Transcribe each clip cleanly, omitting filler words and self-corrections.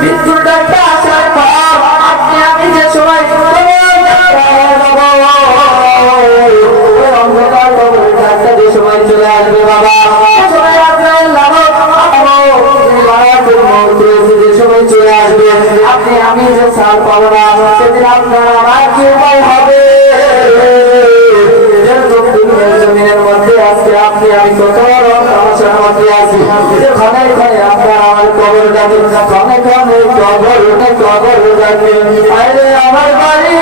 মৃত্যুর ডাকটা আসার পর আপনি আমি যে সময় অন্ধকার কবরের ডাকটা যে সময় চলে আসবে বাবা, সময় আপনার লাভক যে সময় চলে আসবে আপনি আমি যে ছাড় পাবো না, সেদিন আপনার আমার কি উপায় হবে? জমিনের মধ্যে আজকে আপনি আমি কত সমস্যার মধ্যে আছি, ক্ষণে ক্ষণে আপনার আমার কবর যাবে, ক্ষণে ক্ষণে কবর যাবে। আরে আমার বাড়ি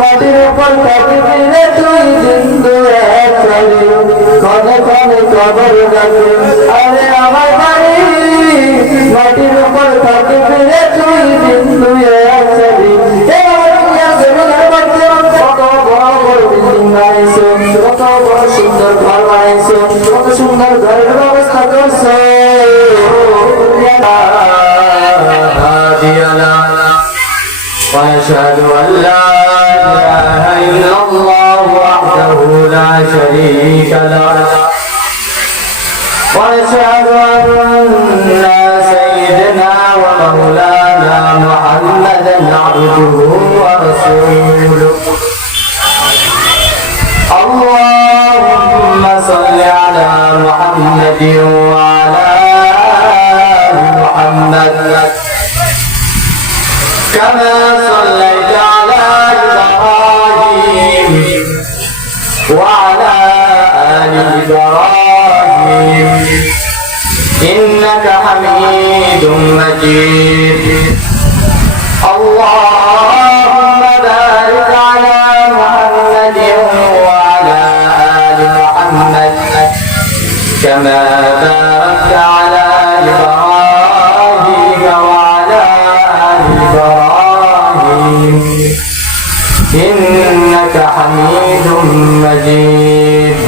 মাটির উপর কাটি দিলে তুই জিন্দু ক্ষণে ক্ষণে কবর যাবে। আরে আমার বাড়ি মাটির উপর কাটি দিলে তুই জিন্দু কত বড় সুন্দর ঘর বানাইছো, কত সুন্দর ঘরের ব্যবস্থা করছো। وأشهد أن لا إله إلا الله وحده لا شريك له وأشهد أن سيدنا ومولانا محمدا عبده ورسوله اللهم صل على محمد وعلى آل محمد كما صليت على إبراهيم وعلى آل إبراهيم إنك حميد مجيد اللهم بارك على محمد وعلى آل محمد كما باركت على إبراهيم وعلى آل إبراهيم إنك حميد مجيد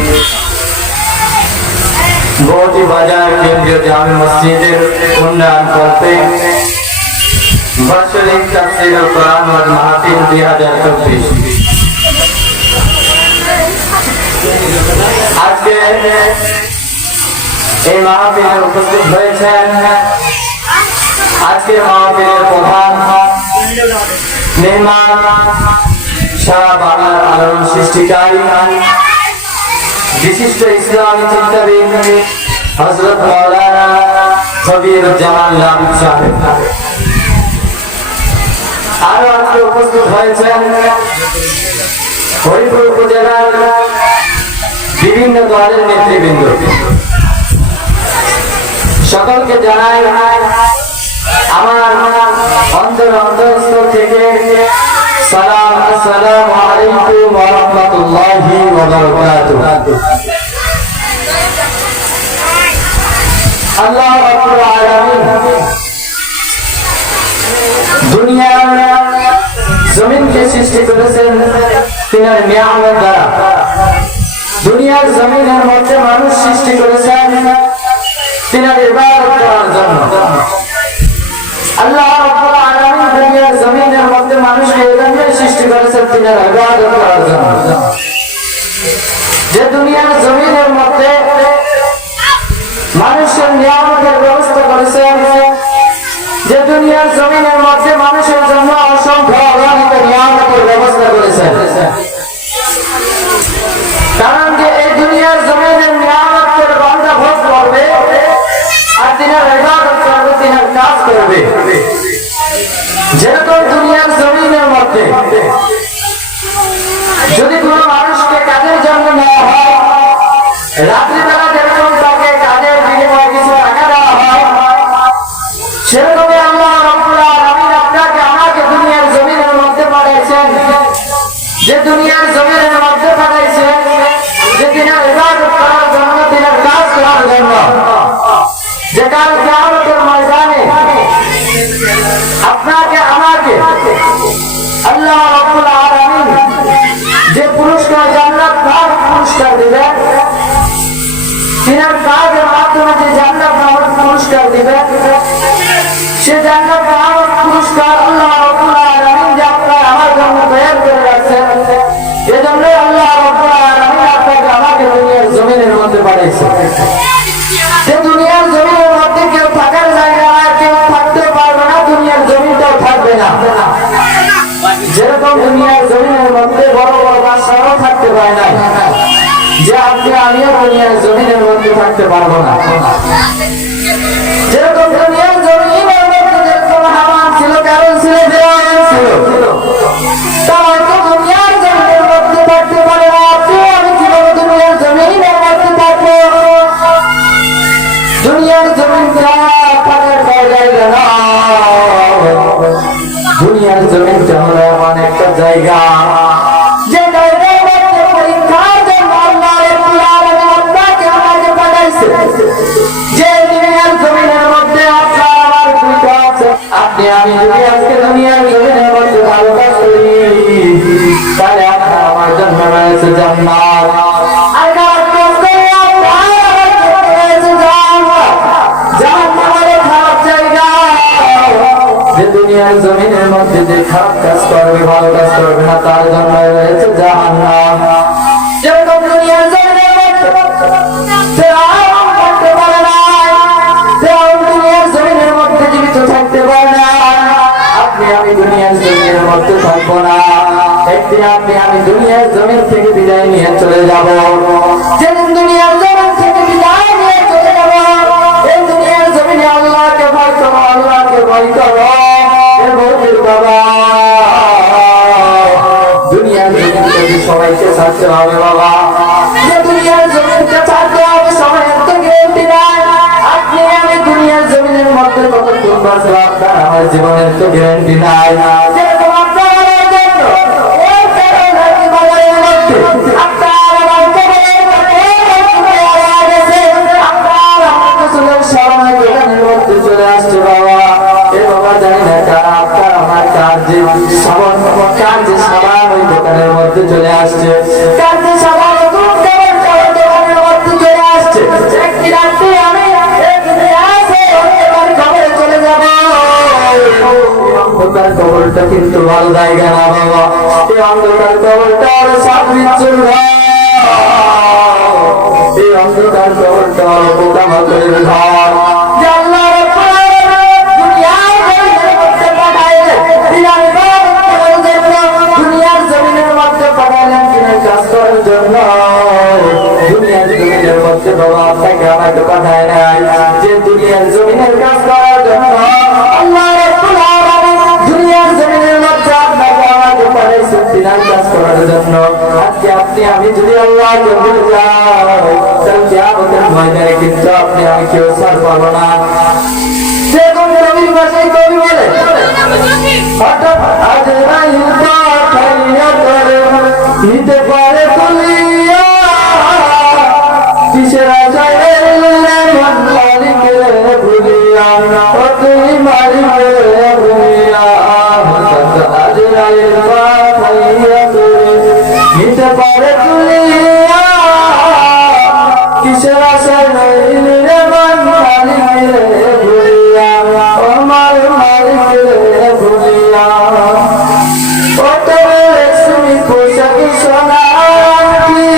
गोटी बाजार केंद्रीय जामे मस्जिদের उन्नयन करते वार्षिक तफसीर कुरान व माहफिल 2024 আজকে এই মাহফিলে উপস্থিত হয়েছেন আজকের মাহফিলের প্রধান মেহমান সারা বাংলার আলোড়ন সৃষ্টিকারী বিশিষ্ট ইসলামী চিন্তাবিদ হযরত মাওলানা কবিরুজ্জামান লাবিব সাহেব। আরো আজকে উপস্থিত হয়েছেন হরিপুর উপজেলার বিভিন্ন দলের নেতৃবৃন্দ। সকলকে জানাই আমার অন্তরস্থল থেকে সালাম, আসসালামু আলাইকুম ওয়া রাহমাতুল্লাহি ওয়া বারাকাতুহু। আল্লাহ রাব্বুল আলামিন দুনিয়ার জমিনকে সৃষ্টি করেছেন তিনার নিয়ামত দ্বারা। দুনিয়ার জমিনের মধ্যে মানুষ সৃষ্টি করেছেন তিনার ইবাদত করার জন্য। আল্লাহ রাব্বুল আলামিন দুনিয়ার জমিনের মধ্যে মানুষকে এজন্য সৃষ্টি করেছেন তিনার ইবাদত করার জন্য। যে দুনিয়ার জমিনের মধ্যে মানুষের নিয়ামতের ব্যবস্থা করেছেন, যে দুনিয়ার জমিনের মধ্যে মানুষের জন্য অসংখ্য অগণিত নিয়ামতের ব্যবস্থা করেছেন। কারণ যে এই দুনিয়ার জমিনের নিয়ামতের বান্দা ভোগ করবে আর তিনার ইবাদত করবে, তিনার কাজ করবে। যেরকম দুনিয়ার জমিনের মধ্যে যদি কোনো মানুষকে কাজের জন্য নেওয়া হয়, রাত্রিবেলা যেরকম তাকে কাজের বিনিময়ে কিছু টাকা দেওয়া হয়, সেরকমই আল্লাহ রাব্বুল আলামিন আপনাকে আমাকে দুনিয়ার জমিনের মধ্যে পাঠাইছেন। যে দুনিয়ার জমিনের মধ্যে পাঠাইছেন যে তিনার ইবাদত করার জন্য, তিনার কাজ করার জন্য। যে কাল কিয়ামতের ময়দানে আপনাকে আমাকে আল্লাহ রাব্বুল আলামিন যে পুরস্কার জান্নাত পাওয়ার পুরস্কার দিবেন, তিনার কাজের মাধ্যমে যে জান্নাত পাওয়ার পুরস্কার দিবেন, সে জান্নাত পাওয়ার পুরস্কার আল্লাহ রাব্বুল আলামিন যে আপনার আমার জন্য তৈরি করে রাখছেন। এজন্য আল্লাহ রাব্বুল আলামিন আপনাকে আমাকে দুনিয়ার জমিনের মধ্যে পাঠিয়েছেন। যে দুনিয়ার জমিনের মধ্যে কেউ থাকার জায়গা নাই, কেউ থাকতে পারবে দুনিয়ার জমিনের মধ্যে থাকতে পারবো না। যেরকম দুনিয়ার জমিনের মধ্যে যেরকম হামান ছিল, কারণ ছিল, ফিরআউন ছিল, তারা তো দুনিয়ার জমিনের মধ্যে থাকতে পারে না। আপনি আমি কিভাবে দুনিয়ার জমিনের মধ্যে থাকবো? দুনিয়ার জমিনটা থাকার জায়গা না, দুনিয়ার জমিনটা হলো এমন একটা জায়গা যে জায়গার মধ্যে পরীক্ষার জন্য আল্লাহ রাব্বুল আলামিন আপনাকে আমাকে পাঠাইছে। যে দুনিয়ার জমিনের মধ্যে আপনার আমার দুইটা আছে। আপনি আমি যদি আজকে দুনিয়ার জমিনের মধ্যে ভালো কাজ করি, তাহলে আপনার আমার জন্য রয়েছে জান্নাত। আর খারাপ কাজ করে আপনার আমার জন্য রয়েছে জাহান্নাম। জাহান্নাম হলো খারাপ জায়গা। যে দুনিয়ার জমিনের মধ্যে যে খারাপ কাজ করবে, ভালো কাজ করবে না, তার জন্য রয়েছে জাহান্নাম। যেরকম দুনিয়ার জমিনের মধ্যে ফিরআউন থাকতে পারে না, ফিরআউন দুনিয়ার জমিনের মধ্যে জীবিত থাকতে পারে না। আপনি আমি দুনিয়ার জমিনের মধ্যে থাকবো না। একদিন আপনি আমি দুনিয়ার জমিন থেকে বিদায় নিয়ে চলে যাব। যেদিন দুনিয়ার জমিন থেকে বিদায় নিয়ে চলে যাব, এই দুনিয়ার জমিনে আল্লাহকে ভয় করো, আল্লাহকে ভয় করো। বাবা, দুনিয়ার জমিনকে সবাইকে ছাড়তে হবে বাবা। যে দুনিয়ার জমিনকে ছাড়তে হবে, সময়ের তো গ্যারান্টি নাই। আপনি আমি দুনিয়ার জমিনের মধ্যে কতক্ষণ বাঁচবো, আপনার আমার জীবনের তো গ্যারান্টি নাই। যেরকম আপনার আমার জন্য এই কারণে বাজারের মধ্যে আপনার আমার কবরের মধ্যে গেছে, আপনার আমার গোসলের সময় দোকানের মধ্যে চলে আসছে বাবা। এ বাবা জানি না কারা আপনার আমার কার যে সাবান, কার যে সাবান ওই দোকানের মধ্যে চলে আসছে, কার যে সাবান দোকানের মধ্যে চলে আসছে। একদিন রাত্রে আমি চলে যাব। অন্ধকার কবরটা কিন্তু ভালো জায়গা না বাবা। এই অন্ধকার কবরটা আরো সাবধান, এই অন্ধকার কবরটা আরো বোকা মাকড়ের ঘর। দুনিয়ার জমিনের মধ্যে পাঠালেন কিনা কাজ করার জন্য। দুনিয়ার জমিনের মধ্যে বাবা আপনাকে আমাকে পাঠায় নাই যে দুনিয়ার জমিনের কাজ করার জন্য। আল্লাহ রাব্বুল আলামিন দুনিয়ার জমিনের মধ্যে আপনাকে আমাকে পাঠাইছেন দিনের কাজ করার জন্য। আজকে আপনি আমি যদি আল্লাহকে ভুলে যাই, তাহলে কিয়ামতের ময়দানে কিন্তু আপনি আমি কেউ ছাড় পাবো না। যেরকম নবীর ভাষায় কবি বলে, হঠাৎ আজরাইল পাঠাইয়া করে নিতে পারে তুলিয়া, কিসের আশায় এলে মন মালিকের ভুলিয়া, ও তুই মালিকের ভুলিয়া। হঠাৎ আজরাইল পাঠাইয়া করে নিতে পারে তুলিয়া, কিসের আশায় এলে মন মালিকের ভুলিয়া, আমার মালিকের ভুলিয়া। ও তবে রেশমি পোশাক সোনালি,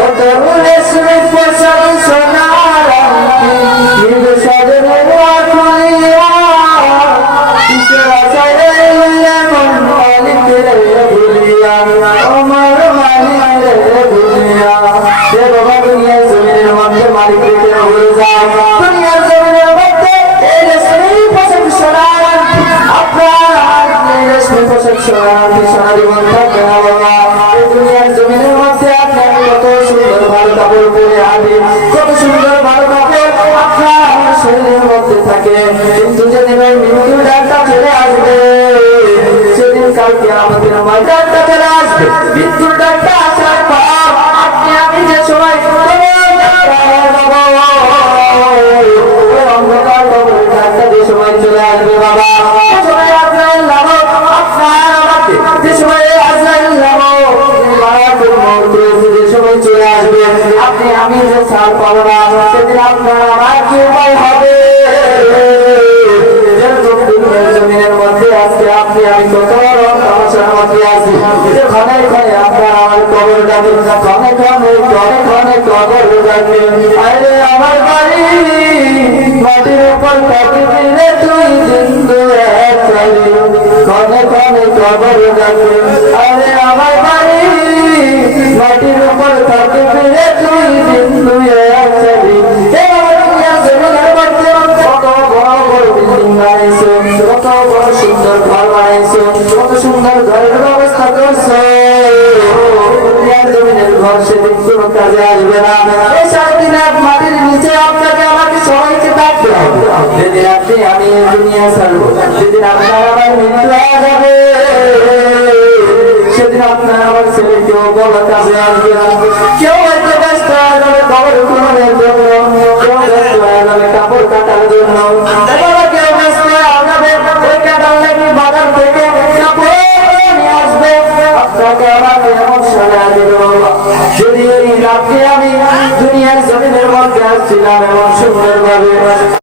ও তবে রেশমি পোশাক সোনালি, কিন্তু সাজনের আকুলিয়া, কিসের আশায় এলে মন মালিকের ভুলিয়া, আমার মালিকের ভুলিয়া। সে বাবা দুনিয়ার জমিনের মধ্যে মালিকের ভুলে যায়। দুনিয়ার জমিনের মধ্যে এই রেশমি পোশাক সোনালি, আপনার এই রেশমি পোশাক সোনালি সোনালি মন থাকে না বাবা। এই দুনিয়ার জমিনের মধ্যে আপনি কত সুন্দর ভালো কাপড় পরে হাঁটি, কত সুন্দর ভালো কাপড় আপনার আমার শরীরের মধ্যে থাকে, কিন্তু যেদিন ওই মৃত্যুর ডাকটা চলে আসবে, সেদিন কালকে আমাদের ময়দানটা চলে আসবে। মৃত্যুর ডাকটা আসার পর আপনি আমি যে সময় অন্ধকার কবরের ডাকটা যে সময় চলে আসবে বাবা, যে সময় আজরাইল নামক আপনার আমাকে, যে সময় আজরাইল নামক মারাত্মক মওত যে সময় চলে আসবে, আপনি আমি যে ছাড় পাবো না, সেদিন আপনার আমার কি উপায় হবে? জমিনের মধ্যে আজকে আপনি আমি কত সমস্যার মধ্যে আছি, যে ক্ষণে ক্ষণে আপনার আমার কবর ডাকে, ক্ষণে ক্ষণে কবর ডাকে। আরে আমার বাড়ি মাটির উপর কাটি দিলে তুই জিন্দু ক্ষণে ক্ষণে কবর ডাকে। আরে আমার বাড়ি যেদিন আপনি আমি এই দুনিয়া ছাড়বো, যেদিন আপনার আমার মৃত্যু হয়ে যাবে, সেদিন আপনার আমার ছেলে কেউ বড় কাছে আসবে না, কেউ হয়তো ব্যস্ত হয়ে যাবে কবর খননের জন্য, কেউ ব্যস্ত হয়ে যাবে কাপড় কাটার জন্য, কেউ ব্যস্ত হয়ে যাবে ওই কাটার লাগি বাজার থেকে কাপড় নিয়ে আসবে, আপনাকে আমাকে এমন সাজা দিল। যদি এই রাত্রে আমি দুনিয়ার জমিনের মধ্যে আসছিলাম এমন সুন্দর ভাবে